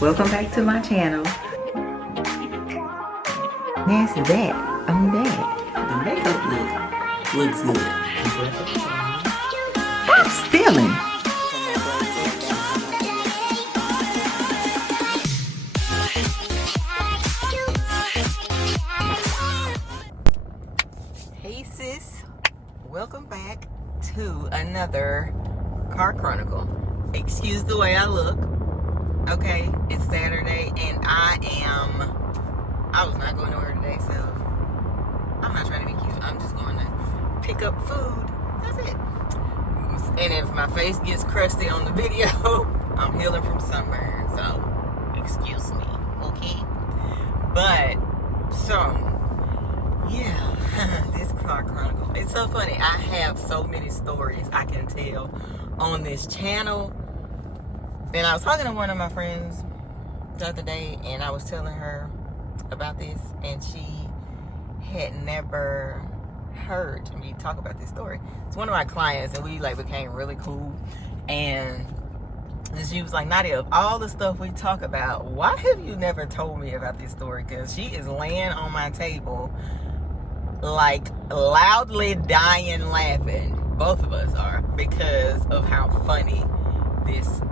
Welcome back to my channel. That's that on that. The makeup looks good. Stop stealing. Hey sis, welcome back to another car chronicle. Excuse the way I look. Okay, it's Saturday and I was not going nowhere today, so I'm not trying to be cute. I'm just going to pick up food. That's it. And if my face gets crusty on the video, I'm healing from sunburn, so excuse me, okay? But, so, yeah, this car chronicle. It's so funny. I have so many stories I can tell on this channel. And I was talking to one of my friends the other day, and I was telling her about this, and she had never heard me talk about this story. It's one of my clients, and we became really cool. And she was like, Nadia, of all the stuff we talk about, why have you never told me about this story? Because she is laying on my table, loudly dying laughing. Both of us are, because of how funny this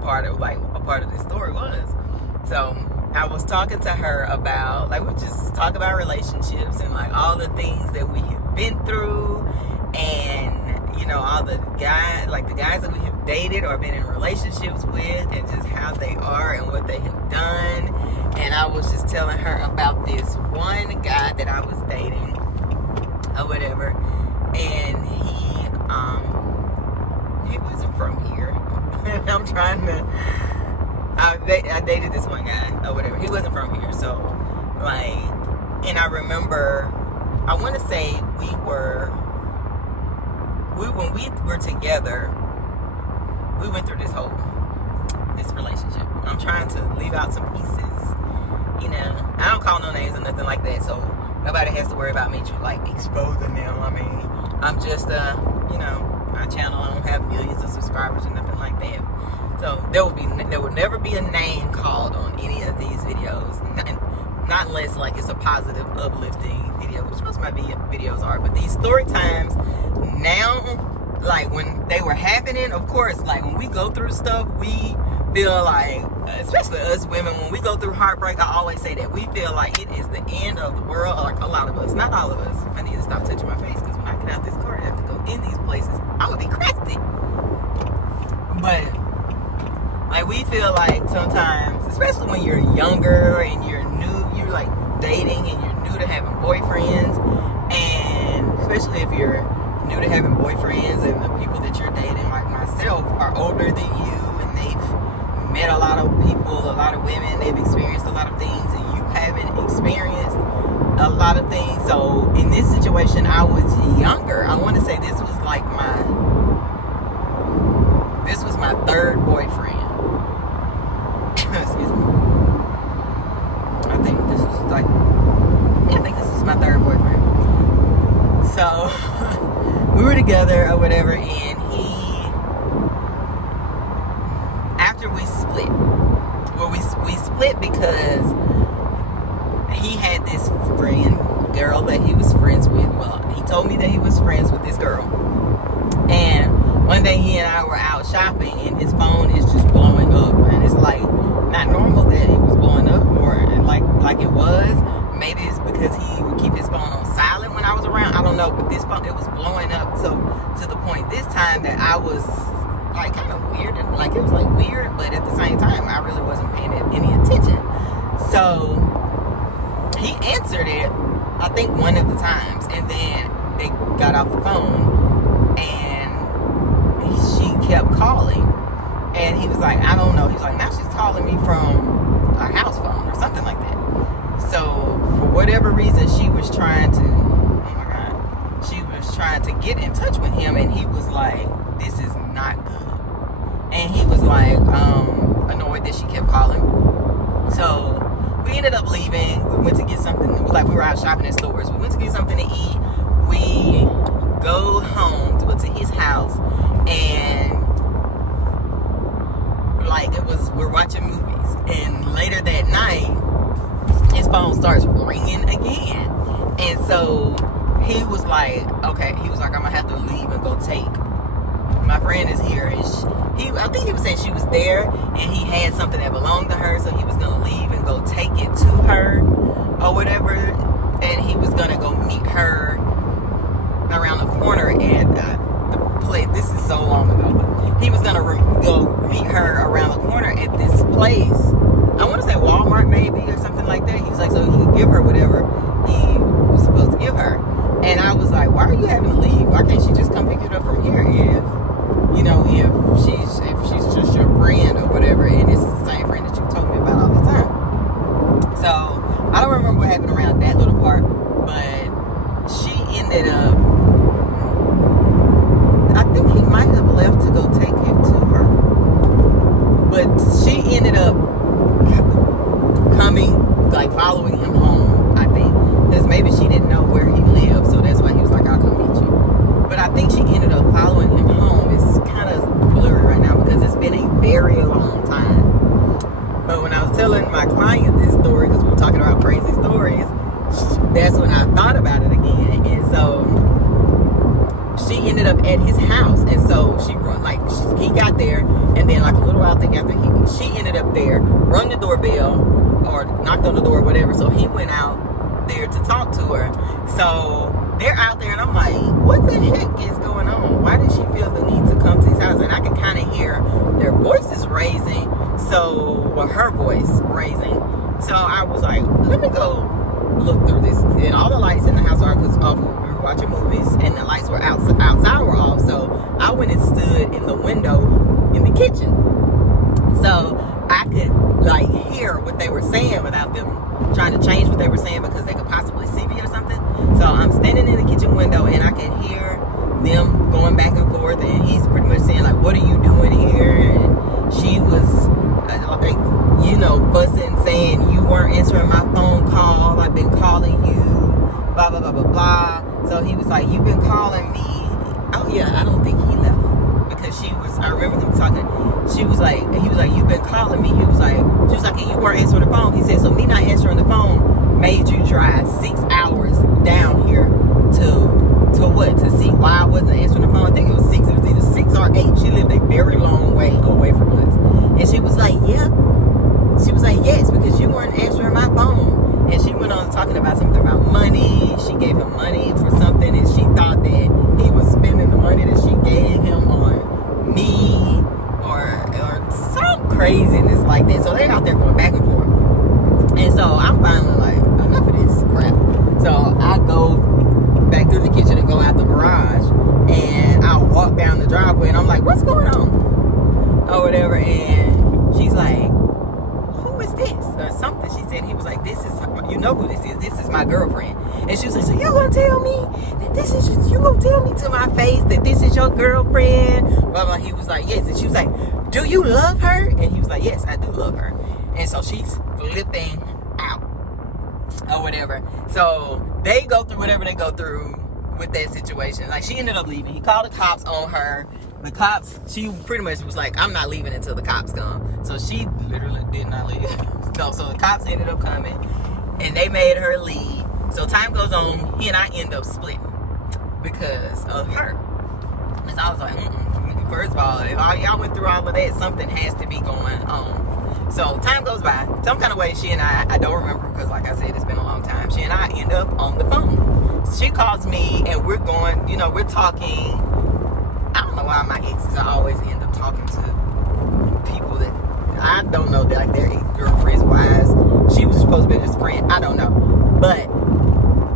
part of a part of this story was. So I was talking to her about we just talk about relationships and all the things that we have been through, and all the guys that we have dated or been in relationships with, and just how they are and what they have done. And I was just telling her about this one guy that I was dating or whatever, and he wasn't from here. I'm trying to. I dated this one guy or whatever. He wasn't from here, so and I remember. I want to say when we were together, we went through this relationship. I'm trying to leave out some pieces. I don't call no names or nothing like that, so nobody has to worry about me exposing them. I mean, I'm just my channel. I don't have millions of subscribers or nothing like that. So there would never be a name called on any of these videos, not unless it's a positive, uplifting video, which most of my videos are. But these story times now, when they were happening, of course, when we go through stuff, we feel especially us women, when we go through heartbreak, I always say that we feel like it is the end of the world. A lot of us, not all of us. I need to stop touching my face, because when I get out this car and have to go in these places, I would be crusty. But we feel sometimes, especially when you're younger and you're new, you're dating and you're new to having boyfriends, and especially if you're new to having boyfriends and the people that you're dating, like myself, are older than you, and they've met a lot of people, a lot of women, they've experienced a lot of things, and you haven't experienced a lot of things. So in this situation, I was younger. I want to say this was my third boyfriend. Excuse me. I think this is my third boyfriend. So we were together or whatever, and after we split, we split because he had this girl that he was friends with. Well, he told me that he was friends with this girl, and one day he and I were out shopping, and his phone is just blowing up, and it's not normal that it was blowing up, or like it was. Maybe it's because he would keep his phone on silent when I was around. I don't know, but this phone, it was blowing up, so to the point this time that I was kind of weird, and it was weird, but at the same time I really wasn't paying any attention. So he answered it, I think one of the times, and then they got off the phone, and she kept calling, and he was like, I don't know. He's like, now she's calling me from a house phone or something like that. So for whatever reason, she was trying to get in touch with him, and he was like, this is not good. And he was annoyed that she kept calling. So we ended up leaving. We went to get something. We were out shopping in stores. We went to get something to eat. We go home to go to his house, and we're watching movies. And later that night, his phone starts ringing again. And so he was like, okay, he was like, I'm gonna have to leave and go take. My friend is here, and I think he was saying she was there, and he had something that belonged to her, so he was gonna leave and go take it to her, or whatever, and he was gonna go meet her around the corner at the place. This is so long ago, but he was gonna go meet her around the corner at this place. I want to say Walmart maybe, or something like that. He was like, so he could give her whatever he was supposed to give her. And I was like, why are you having to leave? Why can't she just come pick it up from here? If she's just your friend or whatever, and this is the same friend that you told me about all the time. So I don't remember what happened around that little part, but she ended up, I think he might have left to go take it to her, but she ended up coming, like following him home, I think, because maybe she didn't know where he lived, so that's why he was like, I'll come meet you. But I think she ended up following him home. It's kind of blurry right now because it's been a very long time. But when I was telling my client this story, because we were talking about crazy stories, that's when I thought about it again. And so she ended up at his house, and so he got there, and then like a little while, I think after she ended up there, rung the doorbell or knocked on the door or whatever. So he went out there to talk to her. So they're out there, and I'm like, what the heck is going on? Why did she feel the need to come to his house? And I can kind of hear their voices raising, her voice raising. So I was like, let me go look through this. And all the lights in the house are off. We were watching movies, and the lights were outside were off. So I went and stood in the window in the kitchen, so I could like hear what they were saying without them trying to change what they were saying because they could possibly see me or something. So I'm standing in the kitchen window, and I can hear them going back and forth, and he's pretty much saying like, what are you doing here? And she was like, fussing, saying, you weren't answering my phone call, I've been calling you, blah blah blah blah blah. So he was like, you've been calling me. Oh yeah, I don't think he left, because I remember them talking. He was like, you've been calling me. She was like, and you weren't answering the phone. He said, so me not answering the phone made you drive 6 hours down here to what? To see why I wasn't answering the phone. I think it was 6. It was either 6 or 8. She lived a very long way away from us. And she was like, yeah. She was like, yes, because you weren't answering my phone. And she went on talking about something about money. She gave him money for something, and she thought that he was spending the money that she gave him on me or some craziness like that. So they're out there going back and forth. And so I'm finally like, enough of this crap. So I go back through the kitchen and go out the garage, and I walk down the driveway, and I'm like, what's going on? Or whatever. And she's like, who is this? Or something. She said, he was like, this is, you know who this is. This is my girlfriend. And she was like, so you gonna tell me that this is, you gonna tell me to my face that this is your girlfriend? Blah, blah. He was like, yes. And she was like, do you love her? And he was like, yes, I do love her. And so she's flipping out or whatever. So they go through whatever they go through with that situation. Like, she ended up leaving. He called the cops on her. The cops, she pretty much was like, I'm not leaving until the cops come. So she literally did not leave. No, so the cops ended up coming, and they made her leave. So time goes on, he and I end up splitting because of her. And so I was like, first of all, if y'all went through all of that, something has to be going on. So time goes by. Some kind of way, she and I don't remember, because like I said, it's been a long time. She and I end up on the phone. She calls me, and we're going, we're talking. I don't know why my exes always end up talking to people that I don't know, like their ex-girlfriends' wives. She was supposed to be his friend. I don't know. But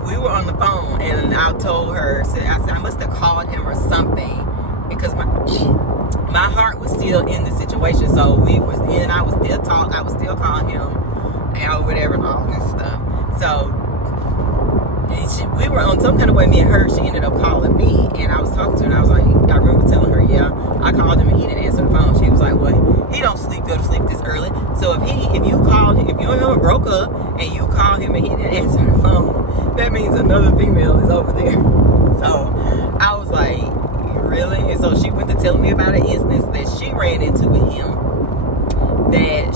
we were on the phone, and I told her, I said, I must have called him or something, because my heart was still in the situation. So I was still calling him and whatever and all this stuff. So we were on some kind of way, me and her. She ended up calling me, and I was talking to her, and I was like, I remember telling her, yeah, I called him and he didn't answer the phone. She was like, well, he don't go to sleep this early. So if you and him broke up and you called him and he didn't answer the phone, that means another female is over there. So I was like, really? And so she went to tell me about an instance that she ran into with him that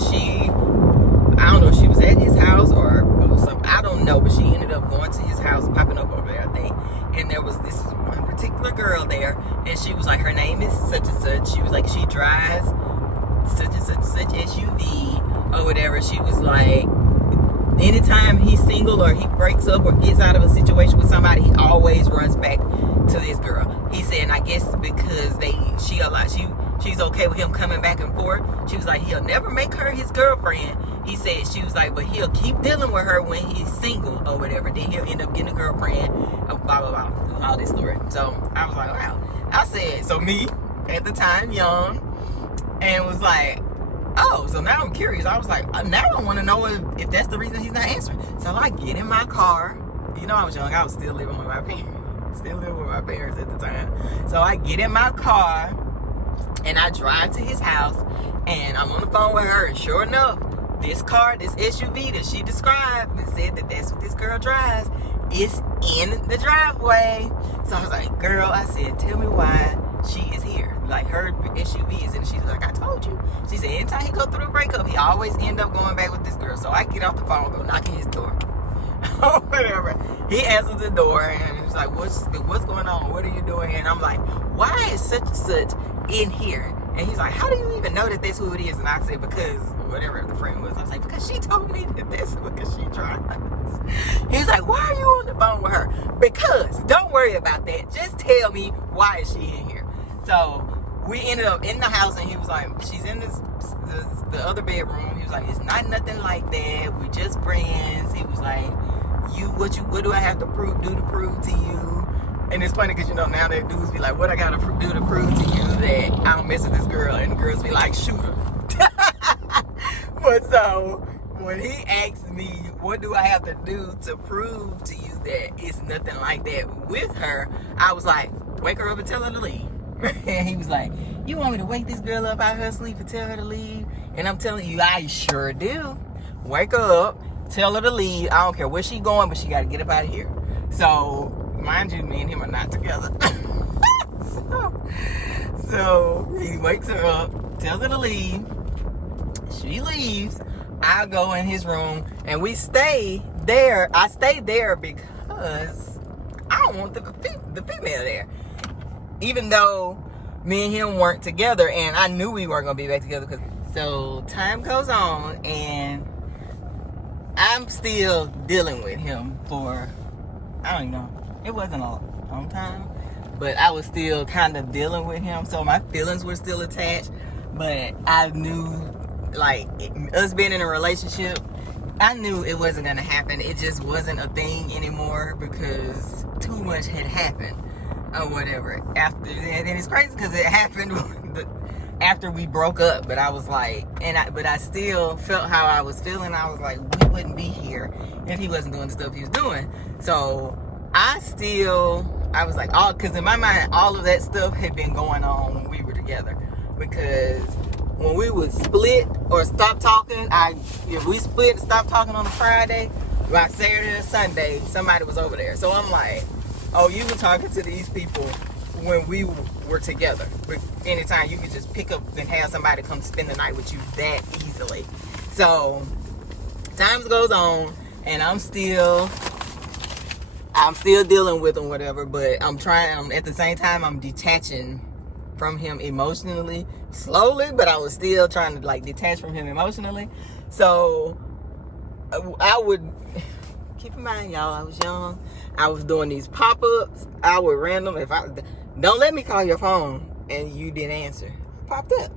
I don't know if she was at his house or something, I don't know, but she ended up going to his house, popping up over there, I think. And there was this one particular girl there, and she was like, her name is such and such. She was like, she drives such and such SUV or whatever. She was like, anytime he's single or he breaks up or gets out of a situation with somebody, he always runs back to this girl. He said, and I guess because she's okay with him coming back and forth. She was like, he'll never make her his girlfriend. He said, she was like, but he'll keep dealing with her when he's single or whatever. Then he'll end up getting a girlfriend, blah, blah, blah, all this story. So I was like, wow. I said, so me, at the time, young, and was like, oh, so now I'm curious. I was like, now I want to know if that's the reason he's not answering. So I get in my car. You know, I was young. I was still living with my parents. Still living with my parents at the time. So I get in my car, and I drive to his house, and I'm on the phone with her, and sure enough, this car, this SUV that she described and said that that's what this girl drives, is in the driveway. So I was like, girl, I said, tell me why she is here. Like, her SUV is in. She's like, I told you. She said, anytime he go through a breakup, he always end up going back with this girl. So I get off the phone, go knocking his door. Or whatever. He answers the door, and he's like, what's going on? What are you doing here? And I'm like, why is such and such in here? And he's like, how do you even know that that's who it is? And I said, because whatever the friend was. I was like, because she told me that that's because she drives. He's like, why are you on the phone with her? Because, don't worry about that. Just tell me, why is she in here? So we ended up in the house, and he was like, she's in the other bedroom. He was like, it's not nothing like that. We just friends. He was like, what do I have to do to prove to you? And it's funny because, you know, now that dudes be like, what I gotta do to prove to you that I don't mess with this girl? And the girls be like, shoot her. But so when he asked me, what do I have to do to prove to you that it's nothing like that with her? I was like, wake her up and tell her to leave. And he was like, you want me to wake this girl up out of her sleep and tell her to leave? And I'm telling you, I sure do. Wake her up, tell her to leave. I don't care where she going, but she got to get up out of here. So, mind you, me and him are not together. so he wakes her up, tells her to leave. She leaves. I go in his room, and we stay there. I stay there because I don't want the female there. Even though me and him weren't together, and I knew we weren't going to be back together. So time goes on, and I'm still dealing with him for, I don't know, it wasn't a long time, but I was still kind of dealing with him. So my feelings were still attached, but I knew, like, us being in a relationship, I knew it wasn't going to happen. It just wasn't a thing anymore because too much had happened. Or whatever. After, and it's crazy because it happened after we broke up. But I was like, but I still felt how I was feeling. I was like, we wouldn't be here if he wasn't doing the stuff he was doing. So I was like, because in my mind, all of that stuff had been going on when we were together. Because when we would split or stop talking, if we split and stopped talking on a Friday, by Saturday or Sunday, somebody was over there. So I'm like, oh, you were talking to these people when we were together. But anytime you could just pick up and have somebody come spend the night with you that easily. So time goes on, and I'm still dealing with him, whatever. But at the same time, I'm detaching from him emotionally, slowly. But I was still trying to like detach from him emotionally. So I would. Keep in mind, y'all, I was young. I was doing these pop-ups. I would random, don't let me call your phone and you didn't answer. Popped up.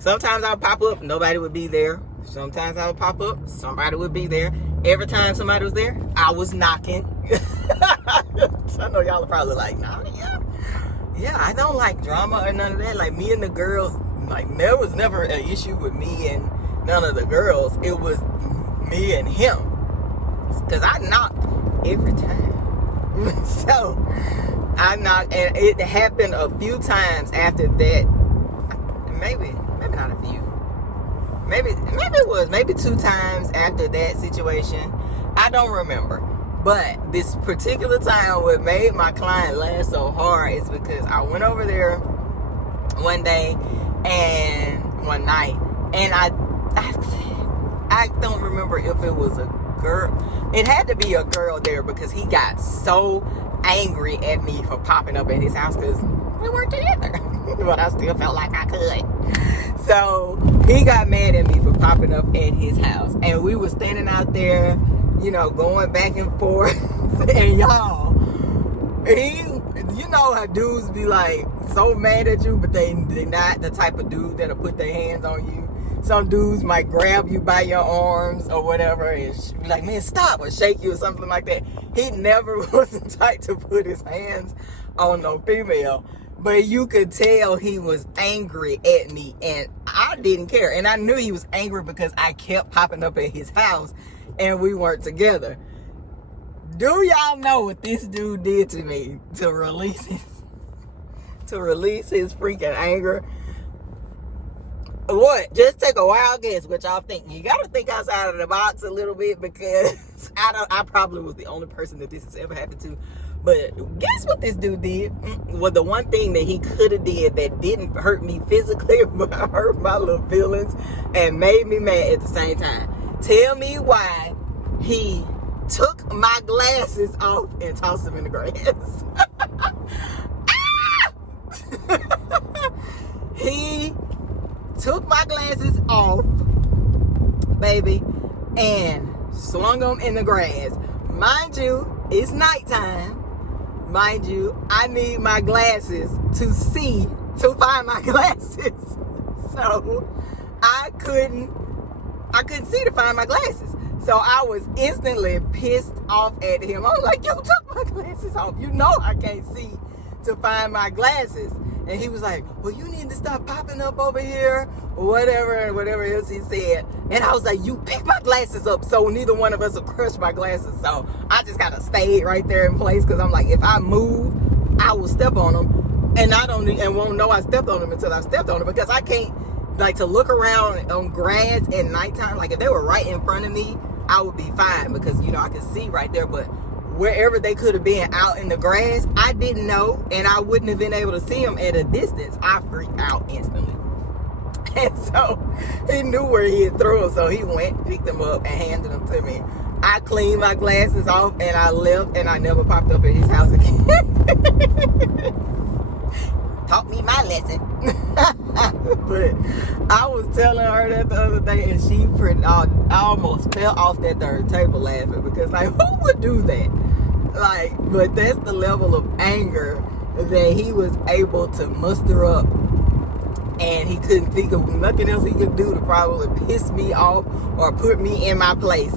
Sometimes I would pop up, nobody would be there. Sometimes I would pop up, somebody would be there. Every time somebody was there, I was knocking. I know y'all are probably like, nah, yeah, I don't like drama or none of that. Like, me and the girls, like, there was never an issue with me and none of the girls. It was me and him. Because I knocked every time. So, I knocked, and it happened a few times after that. Maybe not a few. Maybe it was, maybe 2 times after that situation. I don't remember. But this particular time, what made my client laugh so hard is because I went over there one day and one night, and I don't remember if it was a girl. It had to be a girl there because he got so angry at me for popping up at his house because we weren't together. But I still felt like I could. So he got mad at me for popping up at his house. And we were standing out there, you know, going back and forth. And y'all, you know how dudes be like so mad at you, but they not the type of dude that'll put their hands on you. Some dudes might grab you by your arms or whatever and be like, man, stop, or shake you or something like that. He never was the type to put his hands on no female. But you could tell he was angry at me, and I didn't care. And I knew he was angry because I kept popping up at his house and we weren't together. Do y'all know what this dude did to me to release his freaking anger? What? Just take a wild guess what y'all think. You gotta think outside of the box a little bit, because I probably was the only person that this has ever happened to. But guess what this dude did? Well, the one thing that he could have did that didn't hurt me physically, but hurt my little feelings and made me mad at the same time. Tell me why he took my glasses off and tossed them in the grass. He took my glasses off, baby, and slung them in the grass. Mind you, it's nighttime. Mind you, I need my glasses to find my glasses. So I couldn't see to find my glasses. So I was instantly pissed off at him. I was like, you took my glasses off. You know I can't see to find my glasses. And he was like, well, you need to stop popping up over here, or whatever, and whatever else he said. And I was like, you pick my glasses up so neither one of us will crush my glasses. So I just kind of stayed right there in place, because I'm like, if I move, I will step on them. And won't know I stepped on them until I stepped on them, because I can't, like, to look around on grass at nighttime. Like, if they were right in front of me, I would be fine, because, you know, I could see right there. But wherever they could have been out in the grass, I didn't know, and I wouldn't have been able to see them at a distance. I freaked out instantly. And so he knew where he had thrown them, so he went, picked them up, and handed them to me. I cleaned my glasses off, and I left, and I never popped up at his house again. Taught me my lesson. But I was telling her that the other day, and she I almost fell off that third table laughing, because, like, who would do that? Like, but that's the level of anger that he was able to muster up, and he couldn't think of nothing else he could do to probably piss me off or put me in my place.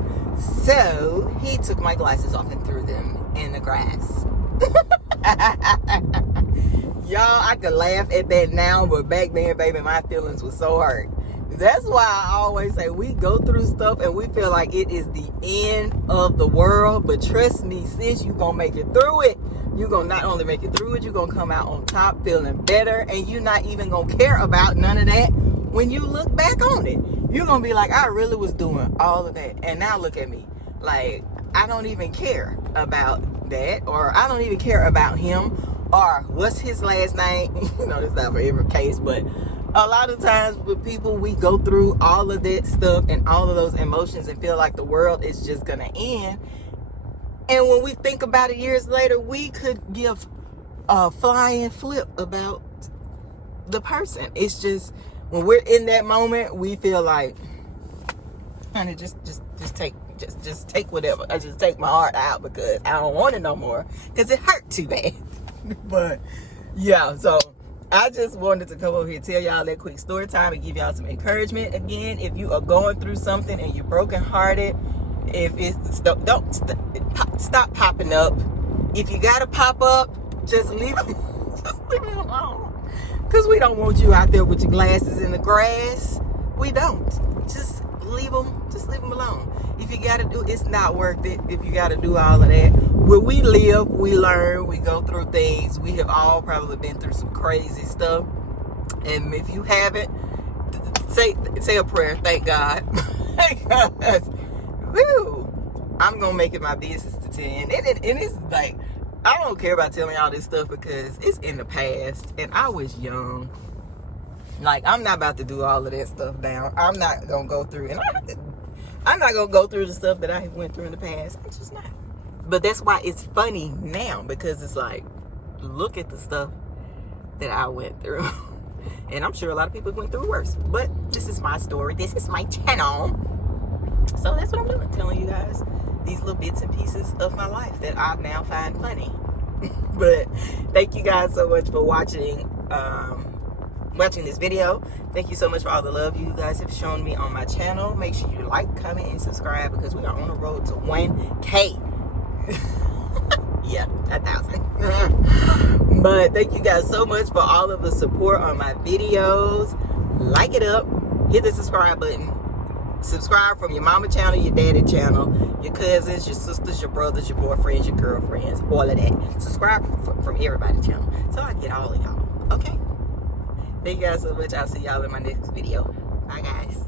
So he took my glasses off and threw them in the grass. Y'all, I could laugh at that now, but back then, baby, my feelings were so hurt. That's why I always say we go through stuff and we feel like it is the end of the world. But trust me, sis, you're going to make it through it. You're going to not only make it through it, you're going to come out on top feeling better. And you're not even going to care about none of that when you look back on it. You're going to be like, I really was doing all of that. And now look at me. Like, I don't even care about that. Or I don't even care about him. Or what's his last name? You know, that's not for every case, but a lot of times with people, we go through all of that stuff and all of those emotions and feel like the world is just gonna end. And when we think about it years later, we could give a flying flip about the person. It's just when we're in that moment, we feel like, honey, just take whatever. I just take my heart out because I don't want it no more, because it hurt too bad. But yeah, so I just wanted to come over here, tell y'all that quick story time and give y'all some encouragement. Again, if you are going through something and you're brokenhearted, if it's stop popping up. If you gotta pop up, just leave them alone. Because we don't want you out there with your glasses in the grass. We don't. Just leave them alone. If you gotta do, it's not worth it. If you gotta do all of that. Where we live, we learn, we go through things. We have all probably been through some crazy stuff. And if you haven't, say a prayer. Thank God. Woo, I'm gonna make it my business to tell you. And it's like, I don't care about telling y'all this stuff because it's in the past and I was young. Like, I'm not about to do all of that stuff now. I'm not gonna go through, and I'm not gonna go through the stuff that I went through in the past. I'm just not. But that's why it's funny now, because it's like, look at the stuff that I went through. And I'm sure a lot of people went through worse. But this is my story. This is my channel. So that's what I'm doing, telling you guys these little bits and pieces of my life that I now find funny. But thank you guys so much for watching this video. Thank you so much for all the love you guys have shown me on my channel. Make sure you like, comment, and subscribe, because we are on the road to 1K. Yeah, 1,000. But thank you guys so much for all of the support on my videos. Like it up, hit the subscribe button. Subscribe from your mama channel, your daddy channel, your cousins, your sisters, your brothers, your boyfriends, your girlfriends, all of that. Subscribe from everybody's channel so I get all of y'all. Okay? Thank you guys so much. I'll see y'all in my next video. Bye, guys.